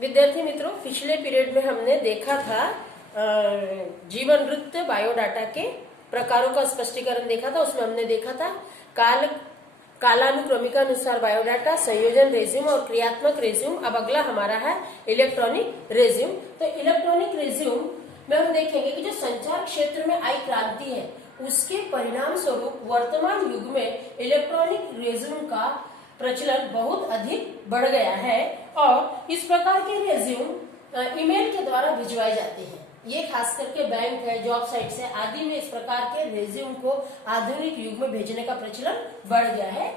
विद्यार्थी मित्रों, पिछले पीरियड में हमने देखा था जीवन वृत्त बायोडाटा के प्रकारों का स्पष्टीकरण देखा था। उसमें हमने देखा था कालानुक्रमिकानुसार बायोडाटा, संयोजन रेज्यूम और क्रियात्मक रेज्यूम। अब अगला हमारा है इलेक्ट्रॉनिक रेज्यूम। तो इलेक्ट्रॉनिक रेज्यूम में हम देखेंगे कि जो संचार क्षेत्र में आई क्रांति है उसके परिणाम स्वरूप वर्तमान युग में इलेक्ट्रॉनिक रेज्यूम का प्रचलन बहुत अधिक बढ़ गया है और इस प्रकार के रेज्यूम ईमेल के द्वारा भिजवाए जाते हैं। ये खास करके बैंक है, जॉब साइट से आदि में इस प्रकार के रेज्यूम को आधुनिक युग में भेजने का प्रचलन बढ़ गया है।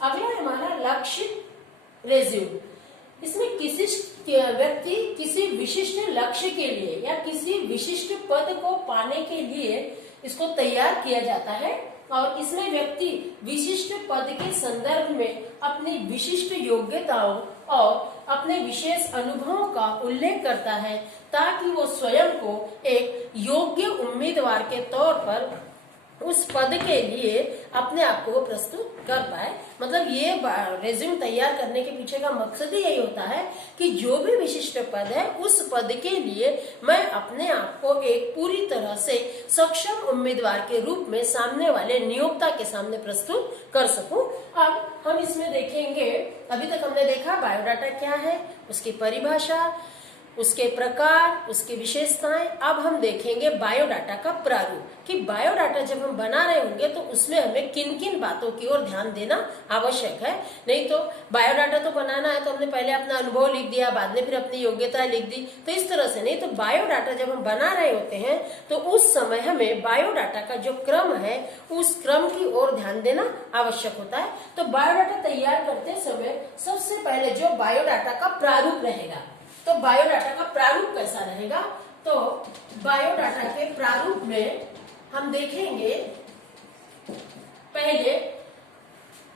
अगला हमारा लक्षित रेज्यूम। इसमें किसी व्यक्ति किसी विशिष्ट लक्ष्य के लिए या किसी विशिष्ट पद को पाने के लिए इसको तैयार किया जाता है और इसमें व्यक्ति विशिष्ट पद के संदर्भ में अपनी विशिष्ट योग्यताओं और अपने विशेष अनुभवों का उल्लेख करता है ताकि वो स्वयं को एक योग्य उम्मीदवार के तौर पर उस पद के लिए अपने आप को प्रस्तुत कर पाए। मतलब ये रेज्यूम तैयार करने के पीछे का मकसद ही यही होता है कि जो भी विशिष्ट पद है उस पद के लिए मैं अपने आप को एक पूरी तरह से सक्षम उम्मीदवार के रूप में सामने वाले नियोक्ता के सामने प्रस्तुत कर सकूं। अब हम इसमें देखेंगे, अभी तक हमने देखा बायोडाटा क्या है, उसकी परिभाषा, उसके प्रकार, उसकी विशेषताएं। अब हम देखेंगे बायोडाटा का प्रारूप कि बायोडाटा जब हम बना रहे होंगे तो उसमें हमें किन किन बातों की ओर ध्यान देना आवश्यक है। नहीं तो बायोडाटा तो बनाना है तो हमने पहले अपना अनुभव लिख दिया, बाद में फिर अपनी योग्यता लिख दी, तो इस तरह से नहीं। तो बायोडाटा जब हम बना रहे होते हैं तो उस समय हमें बायोडाटा का जो क्रम है उस क्रम की ओर ध्यान देना आवश्यक होता है। तो बायोडाटा तैयार करते समय सबसे पहले जो बायोडाटा का प्रारूप रहेगा, तो बायोडाटा का प्रारूप कैसा रहेगा, तो बायोडाटा के प्रारूप में हम देखेंगे पहले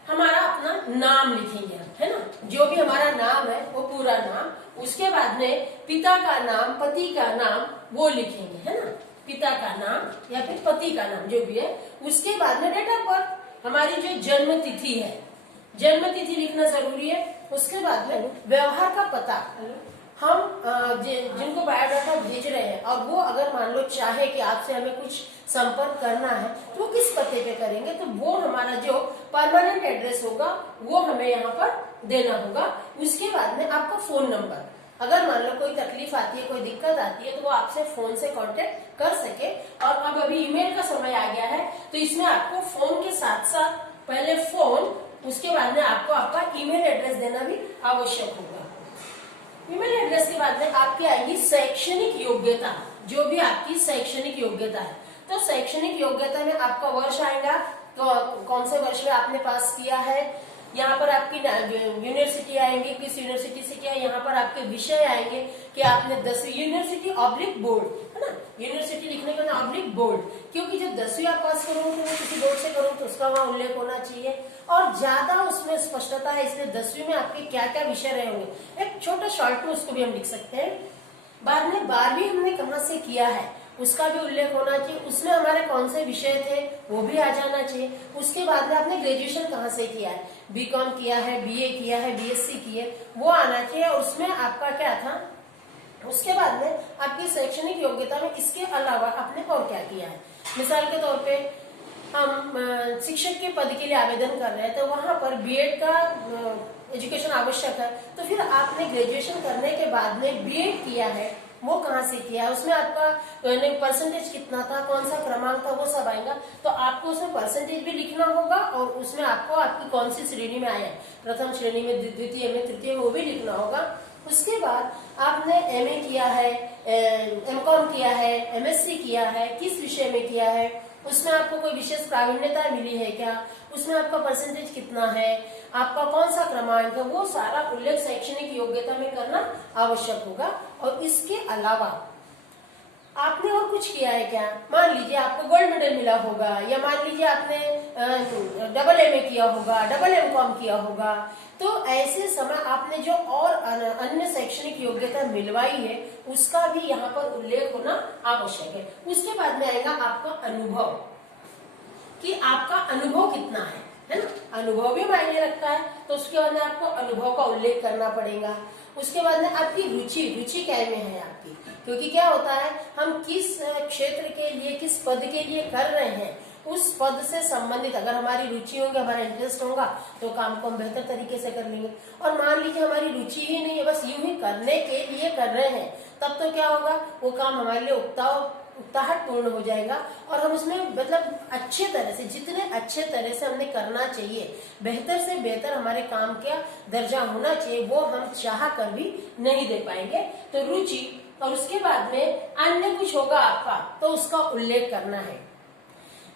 हमारा अपना नाम लिखेंगे, है ना, जो भी हमारा नाम है वो पूरा नाम। उसके बाद में पिता का नाम, पति का नाम वो लिखेंगे, है ना, पिता का नाम या फिर पति का नाम जो भी है। उसके बाद में डेट ऑफ बर्थ, हमारी जो जन्म तिथि है, जन्म तिथि लिखना जरूरी है। उसके बाद में व्यवहार का पता, हम जिनको बायोडाटा भेज रहे हैं और वो अगर मान लो चाहे कि आपसे हमें कुछ संपर्क करना है तो वो किस पते पे करेंगे, तो वो हमारा जो परमानेंट एड्रेस होगा वो हमें यहाँ पर देना होगा। उसके बाद में आपका फोन नंबर, अगर मान लो कोई तकलीफ आती है, कोई दिक्कत आती है तो वो आपसे फोन से कांटेक्ट कर सके। और अब अभी ईमेल का समय आ गया है तो इसमें आपको फोन के साथ साथ पहले फोन, उसके बाद में आपको आपका ईमेल एड्रेस देना भी आवश्यक होगा। ईमेल एड्रेस के बाद में आपकी आएगी शैक्षणिक योग्यता, जो भी आपकी शैक्षणिक योग्यता है। तो शैक्षणिक योग्यता में आपका वर्ष आएगा, तो कौन से वर्ष में आपने पास किया है, यहाँ पर आपकी यूनिवर्सिटी आएंगे, किस यूनिवर्सिटी से किया, यहाँ पर आपके विषय आएंगे कि आपने 10वीं यूनिवर्सिटी ऑब्लिक बोर्ड, है ना, यूनिवर्सिटी लिखने का ना ऑब्लिक बोर्ड, क्योंकि जब 10वीं आप पास करोगे तो किसी बोर्ड से करो तो उसका वहाँ उल्लेख होना चाहिए और ज्यादा उसमें स्पष्टता है। इसलिए 10वीं में आपके क्या क्या विषय रहे होंगे, एक छोटा शॉर्ट में उसको भी हम लिख सकते हैं। बाद में 12वीं हमने कहाँ से किया है उसका भी उल्लेख होना चाहिए, उसमें हमारे कौन से विषय थे वो भी आ जाना चाहिए। उसके बाद में आपने ग्रेजुएशन कहाँ से किया है, बीकॉम किया है, बीए किया है, बीएससी की है, वो आना चाहिए। उसमें आपका क्या था, उसके बाद में आपकी शैक्षणिक योग्यता में इसके अलावा आपने और क्या किया है। मिसाल के तौर पे हम शिक्षक के पद के लिए आवेदन कर रहे हैं तो वहां पर बीएड का एजुकेशन आवश्यक है, तो फिर आपने ग्रेजुएशन करने के बाद में बीएड किया है, वो कहाँ से किया है, उसमें आपका परसेंटेज कितना था, कौन सा क्रमांक था, वो सब आएगा। तो आपको उसमें परसेंटेज भी लिखना होगा और उसमें आपको आपकी कौन सी श्रेणी में आया है, प्रथम श्रेणी में, द्वितीय में, तृतीय में, वो भी लिखना होगा। उसके बाद आपने एमए किया है, एमकॉम किया है, एमएससी किया है, किस विषय में किया है, उसमें आपको कोई विशेष प्रावीण्यता मिली है क्या, उसमें आपका परसेंटेज कितना है, आपका कौन सा क्रमांक है, वो सारा उल्लेख शैक्षणिक योग्यता में करना आवश्यक होगा। और इसके अलावा आपने और कुछ किया है क्या, मान लीजिए आपको गोल्ड मेडल मिला होगा या मान लीजिए आपने डबल एमए किया होगा, डबल एमकॉम किया होगा, तो ऐसे समय आपने जो और अन्य शैक्षणिक योग्यता मिलवाई है उसका भी यहाँ पर उल्लेख होना आवश्यक है। उसके बाद में आएगा आपका अनुभव कि आपका अनुभव कितना है ना, अनुभव भी मायने रखता है। तो उसके बाद में आपको अनुभव का उल्लेख करना पड़ेगा। उसके बाद में आपकी रुचि क्या में है आपकी, क्योंकि क्या होता है हम किस क्षेत्र के लिए, किस पद के लिए कर रहे हैं, उस पद से संबंधित अगर हमारी रुचि होगी, हमारा इंटरेस्ट होगा तो काम को हम बेहतर तरीके से कर लेंगे। और मान लीजिए हमारी रुचि ही नहीं है, बस यूं ही करने के लिए कर रहे हैं, तब तो क्या होगा, वो काम हमारे लिए उकताहट पूर्ण हो जाएगा और हम उसमें मतलब अच्छे तरह से, जितने अच्छे तरह से हमने करना चाहिए, बेहतर से बेहतर हमारे काम का दर्जा होना चाहिए, वो हम चाह कर भी नहीं दे पाएंगे। तो रुचि, और उसके बाद में अन्य कुछ होगा आपका, तो उसका उल्लेख करना है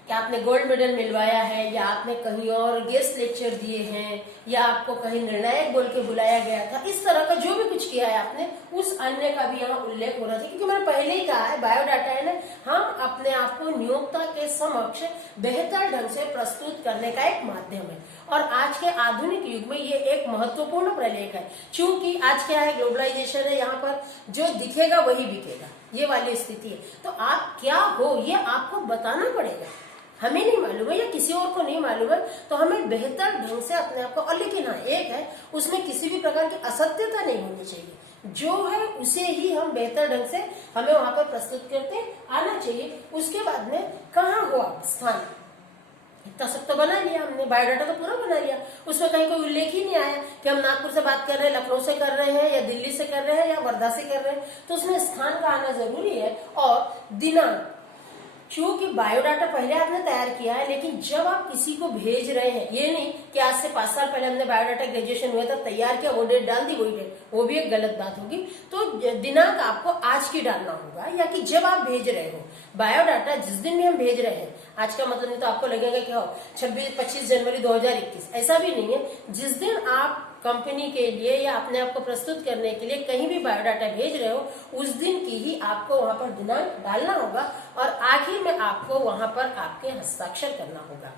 कि आपने गोल्ड मेडल मिलवाया है, या आपने कहीं और गेस्ट लेक्चर दिए हैं, या आपको कहीं निर्णायक बोल के बुलाया गया था, इस तरह का जो भी कुछ किया है आपने, उस अन्य का भी यहाँ उल्लेख होना चाहिए। क्योंकि मैंने पहले ही कहा है, बायोडाटा है ना, हम अपने आप को नियोक्ता के समक्ष बेहतर ढंग से प्रस्तुत करने का एक माध्यम है। और आज के आधुनिक युग में ये एक महत्वपूर्ण प्रलेख है, क्योंकि आज क्या है, ग्लोबलाइजेशन है, यहाँ पर जो दिखेगा वही बिकेगा, ये वाली स्थिति है। तो आप क्या हो ये आपको बताना पड़ेगा, हमें नहीं मालूम है या किसी और को नहीं मालूम है, तो हमें बेहतर ढंग से अपने आप को, और लेकिन हाँ एक है, उसमें किसी भी प्रकार की असत्यता नहीं होनी चाहिए, जो है उसे ही हम बेहतर ढंग से हमें वहां पर प्रस्तुत करते आना चाहिए। उसके बाद में कहाँ हो आप स्थान, इतना सब तो बना लिया हमने, बायोडाटा तो पूरा बना लिया, उसमें कहीं कोई उल्लेख ही नहीं आया कि हम नागपुर से बात कर रहे हैं, लखनऊ से कर रहे हैं, या दिल्ली से कर रहे हैं, या वर्धा से कर रहे हैं, तो उसमें स्थान का आना जरूरी है। और दिनांक, क्योंकि बायोडाटा पहले आपने तैयार किया है, लेकिन जब आप किसी को भेज रहे हैं, ये नहीं कि आज से 5 साल पहले हमने बायोडाटा ग्रेजुएशन हुआ था, तैयार किया, वो डेट डाल दी, वही डेट, वो भी एक गलत बात होगी। तो दिनांक आपको आज की डालना होगा, या कि जब आप भेज रहे हो बायोडाटा, जिस दिन भी हम भेज रहे हैं, आज का मतलब नहीं तो आपको लगेगा कि हो 25 जनवरी 2021, ऐसा भी नहीं है। जिस दिन आप कंपनी के लिए या अपने आप को प्रस्तुत करने के लिए कहीं भी बायोडाटा भेज रहे हो, उस दिन की ही आपको वहां पर दिनांक डालना होगा, और आखिर में आपको वहां पर आपके हस्ताक्षर करना होगा।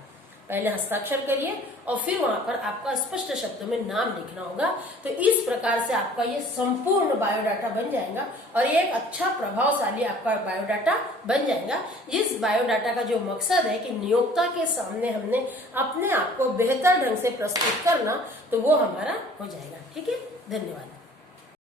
पहले हस्ताक्षर करिए और फिर वहां पर आपका स्पष्ट शब्दों में नाम लिखना होगा। तो इस प्रकार से आपका ये संपूर्ण बायोडाटा बन जाएगा, और ये एक अच्छा प्रभावशाली आपका बायोडाटा बन जाएगा। इस बायोडाटा का जो मकसद है कि नियोक्ता के सामने हमने अपने आप को बेहतर ढंग से प्रस्तुत करना, तो वो हमारा हो जाएगा। ठीक है, धन्यवाद।